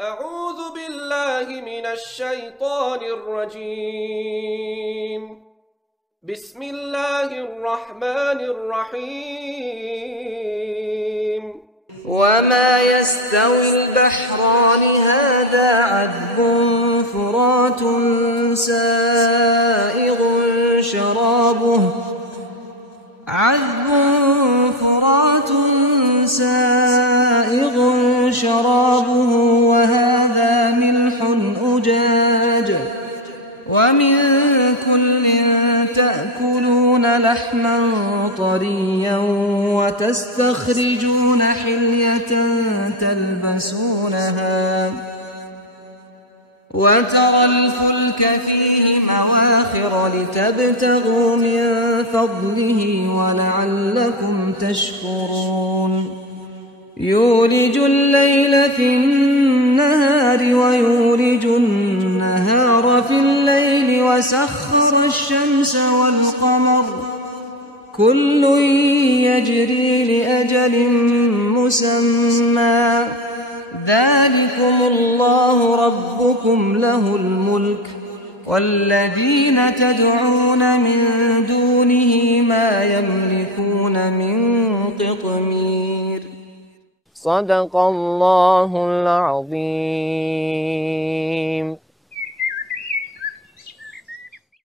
أعوذ بالله من الشيطان الرجيم. بسم الله الرحمن الرحيم. وما يستوي البحران هذا عذب فرات سائغ شرابه وهذا ملح أجاج ومن كل تأكلون لحما طريا وتستخرجون حلية تلبسونها وترى الفلك فيه مواخر لتبتغوا من فضله ولعلكم تشكرون يولج الليل في النهار ويولج النهار في الليل وسخر الشمس والقمر كل يجري لأجل مسمى ذلكم الله ربكم له الملك والذين تدعون من دونه ما يملكون من قطمير. صدق الله العظيم.